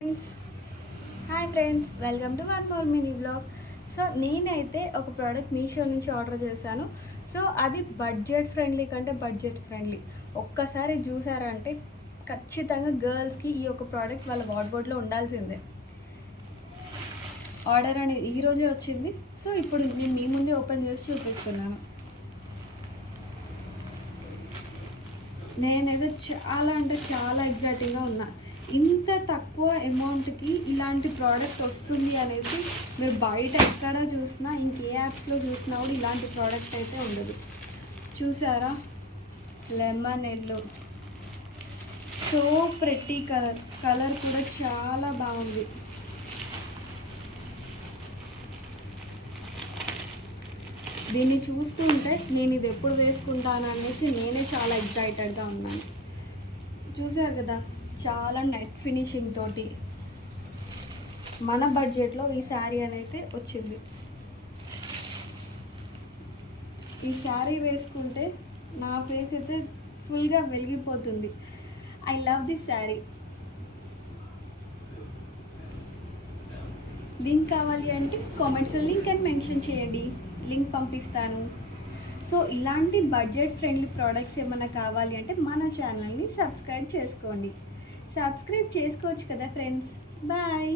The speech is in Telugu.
Friends hi friends, welcome to one more mini blog. So నేనైతే ఒక ప్రోడక్ట్ మీషో నుంచి ఆర్డర్ చేశాను. సో అది బడ్జెట్ ఫ్రెండ్లీ. ఒక్కసారి చూసారంటే ఖచ్చితంగా గర్ల్స్కి ఈ యొక్క ప్రోడక్ట్ వాళ్ళ వార్డ్రోబ్లో ఉండాల్సిందే. ఆర్డర్ అనేది ఈరోజే వచ్చింది. సో ఇప్పుడు నేను మీ ముందే ఓపెన్ చేసి చూపిస్తున్నాను. నేనైతే చాలా ఎగ్జైటింగ్గా ఉన్నా. ఇంత తక్కువ అమౌంట్కి ఇలాంటి ప్రోడక్ట్ వస్తుంది అనేది మీరు బయట ఎక్కడ చూసినా, ఇంకే యాప్స్లో చూసినా కూడా ఇలాంటి ప్రోడక్ట్ అయితే ఉండదు. చూసారా, lemon yellow, so pretty colour కూడా చాలా బాగుంది. దీన్ని చూస్తుంటే నేను ఇది ఎప్పుడు వేసుకుంటాను అనేసి నేనే చాలా ఎగ్జైటెడ్గా ఉన్నాను. చూసారు కదా, చాలా నెట్ ఫినిషింగ్ తోటి మన బడ్జెట్లో ఈ శారీ అనేది వచ్చింది. ఈ శారీ వేసుకుంటే నా ఫేస్ అయితే ఫుల్గా వెలిగిపోతుంది. I love this sari. Link కావాలి అంటే కామెంట్స్లో లింక్ అని మెన్షన్ చేయండి, లింక్ పంపిస్తాను. సో ఇలాంటి బడ్జెట్ ఫ్రెండ్లీ ప్రోడక్ట్స్ ఏమైనా కావాలి అంటే మన ఛానల్ని సబ్స్క్రైబ్ చేసుకోండి. సబ్స్క్రైబ్ చేసుకోవచ్చు కదా ఫ్రెండ్స్. బాయ్.